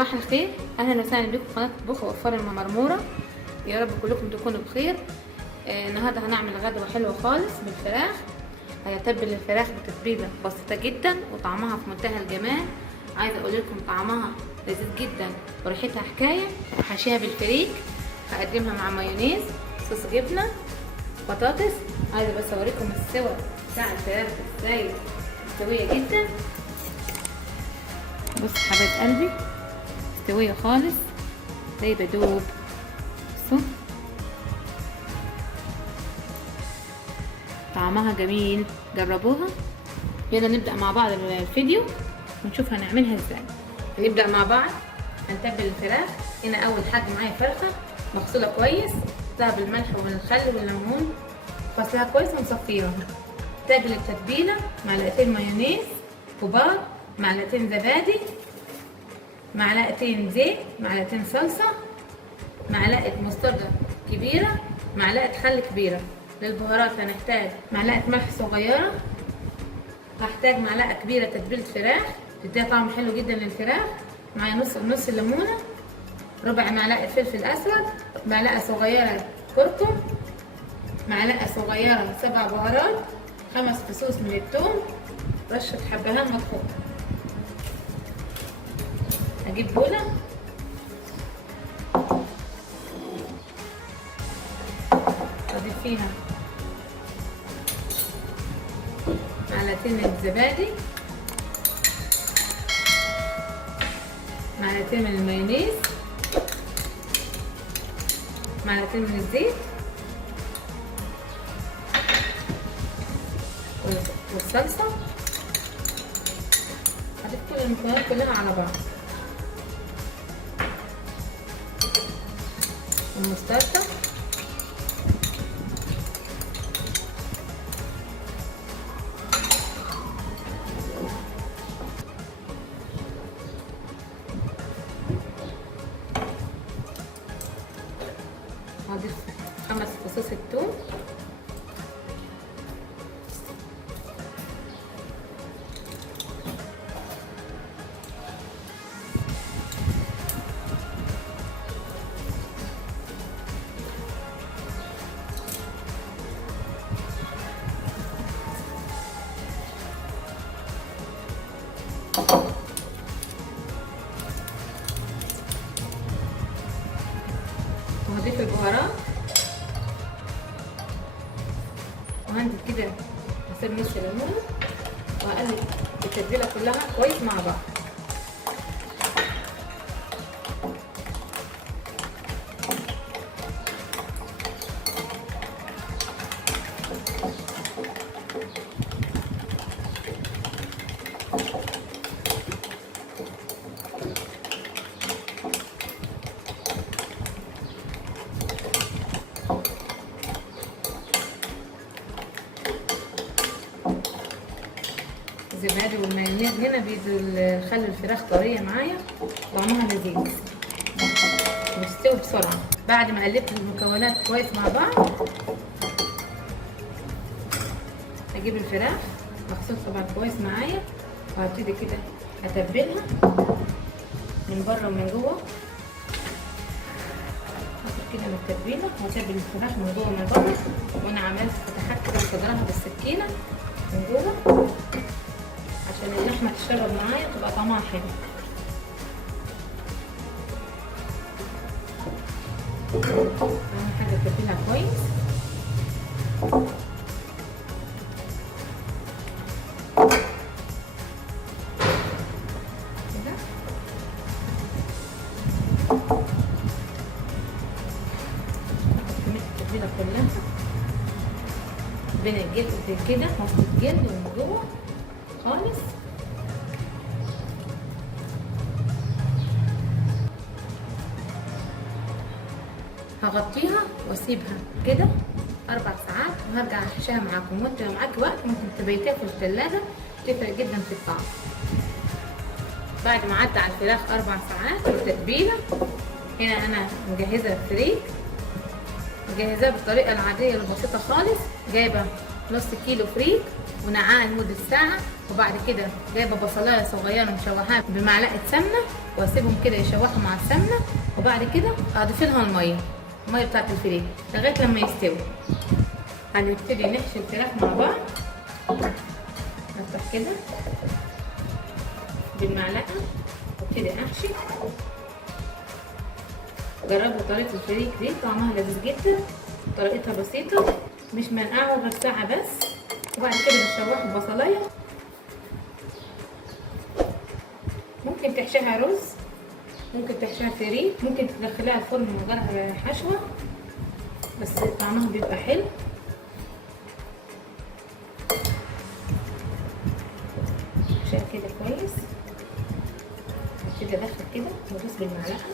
صباح الخير، اهلا وسهلا بكم في قناه طبخ وفار المرموره. يا رب كلكم تكونوا بخير. النهارده هنعمل غدوه حلوه خالص بالفراخ. هتبل الفراخ بتتبيله بسيطه جدا وطعمها في منتهى الجمال. عايزه اقول لكم طعمها لذيذ جدا وريحتها حكايه. هحشيها بالفريك، هقدمها مع مايونيز، صوص جبنه، بطاطس. عايزه بس اوريكم السوا بتاع الفراخ ازاي مستويه جدا. بص حبايب قلبي، مستويه خالص زي بدوب. بصوا طعمها جميل، جربوها. يلا نبدأ مع بعض الفيديو ونشوف هنعملها ازاي. هنبدأ مع بعض. هنتبل الفراخ. هنا اول حاجة معايا فرخة مغسولة كويس، غسلها بالملح والخل والليمون، غسلها كويس ونصفيها. تاج للتتبيلة معلقتين مايونيز كبار، معلقتين زبادي، معلقتين زيت، معلقتين صلصة، معلقة مستردة كبيرة، معلقة خل كبيرة. للبهارات هنحتاج معلقة ملح صغيرة، هحتاج معلقة كبيرة تتبيلة فراخ تديها طعم حلو جدا للفراخ، معايا نص ليمونة، ربع معلقة فلفل أسود، معلقة صغيرة كركم، معلقة صغيرة 7 بهارات، 5 فصوص من الثوم، رشة حبهان مطحون. هجيب بولة اضيف فيها معلقتين من الزبادي، معلقتين من المايونيز، معلقتين من الزيت والصلصة. هضيف كل المكونات كلها على بعض، والمستردة، هضيف 5 فصوص الثوم، وهضيف البهارات، وهنزل كده هسيب نص ليمون، وهقلب التتبيله كلها كويس مع بعض. الزبادي والمايونيز هنا بيدوا خلوا الفراخ طريه معايا، طعمها لذيذ وبتستوي بسرعه. بعد ما قلبت المكونات كويس مع بعض، هجيب الفراخ مغسول طبعا كويس معايا، وهبتدي كده اتبلها من بره ومن جوه. هاخد كده من التتبيله واتبل الفراخ من جوه ومن بره، وانا عملت فتحات كده بصدرها بالسكينه من جوه عشان اللحمه تشرب معايا وتبقى طعمها حلو. اهم حاجه تتبلها كويس. كده كميه التتبيله كلها بين الجلد كده، وسط الجلد ومن جوه خالص. هغطيها واسيبها كده 4 ساعات، وهرجع احشيها معاكم. وانت لو معاك وقت ممكن تبيتيها في الثلاجه، تفرق جدا في الطعم. بعد ما عدى على الفراخ 4 ساعات والتتبيله، هنا انا مجهزه الفريك، مجهزاه بالطريقه العاديه البسيطه خالص. جايبه نص كيلو فريك ونقعها لمده ساعه. وبعد كده جايبه بصلايه صغيره مشوحاها بمعلقه سمنه واسيبهم كده يشوحوا مع السمنه. وبعد كده اضيف لها الميه بتاعت الفريك لغايه لما يستوي. هنبتدي نحشي الفراخ مع بعض. افتح كده بالمعلقه وابتدي احشي. جربوا طريقه الفريك دي، طعمها لذيذ جدا، طريقتها بسيطه، مش منقعه غير ساعه بس. وبعد كده بتشوحوا البصلايه. ممكن تحشيها رز، ممكن تحشيها فريك، ممكن تدخليها الفرن من غير حشوه، بس طعمها بيبقى حلو. حشيها كده كويس. هبتدي ادخل كده وادوس بالمعلقه.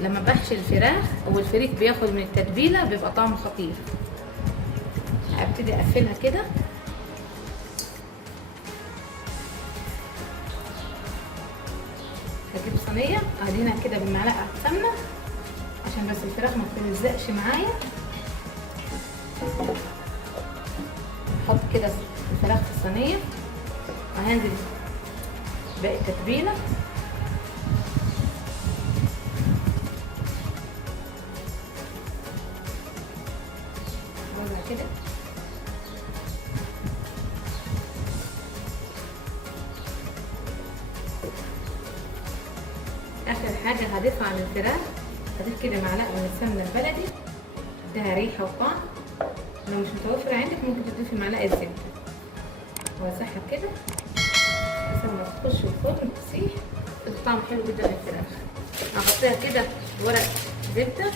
لما بحشي الفراخ او الفريك بياخد من التتبيله بيبقى طعمه خطير. هبتدي اقفلها كده. هجيب صينيه اعجنها كده بالمعلقه سمنه عشان بس الفراخ ما تلزقش معايا. احط كده الفراخ في الصينيه وهنزل باقي التتبيله. كده اخر حاجه هضيفها على الفراخ، هضيف كده معلقه من السمنه البلدي، اديها ريحه وطعم. لو مش متوفره عندك ممكن تضيفي معلقه زبده واسحب كده عشان ما تخش الفرن تسيح. تدي طعم حلو جدا للفراخ. هحطيها كده ورق زبده.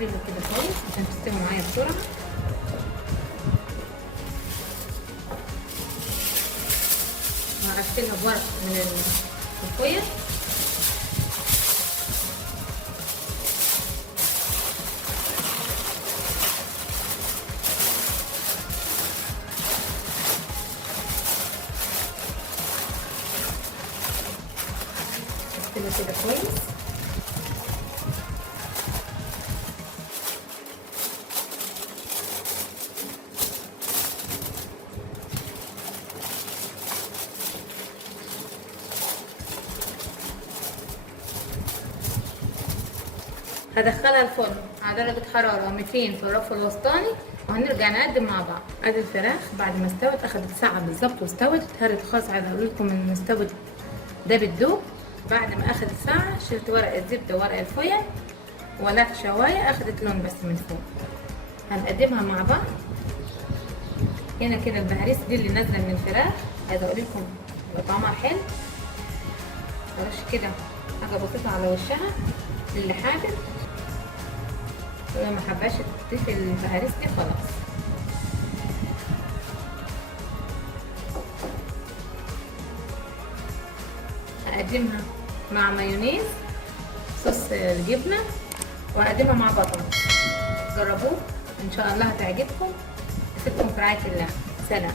هغسلها كده كويس عشان تستوي معايا بسرعه. وهغسلها بورق من الفويل. كده كويس. هدخلها الفرن على درجة حرارة 200 في الرف الوسطاني وهنرجع نقدم مع بعض. ادي الفراخ بعد ما استوت، اخدت ساعة بالظبط واستوت. اتهرت خالص. عايزة اقول لكم ان استوت ده بالدوب. بعد ما اخدت ساعة شلت ورق الزبدة وورق الفويل ولعت شواية، اخدت لون بس من فوق. هنقدمها مع بعض. هنا كده البهاريس دي اللي نازلة من الفراخ. عايزة اقول لكم طعمها حلو. ارش كده حاجة بسيطة على وشها للي حابب، ولو ما حباش تضيفي البهاريس دي خلاص. هقدمها مع مايونيز صوص الجبنه وهقدمها مع بطاطس. جربوه ان شاء الله هتعجبكم. اسيبكم في رعايه الله. سلام.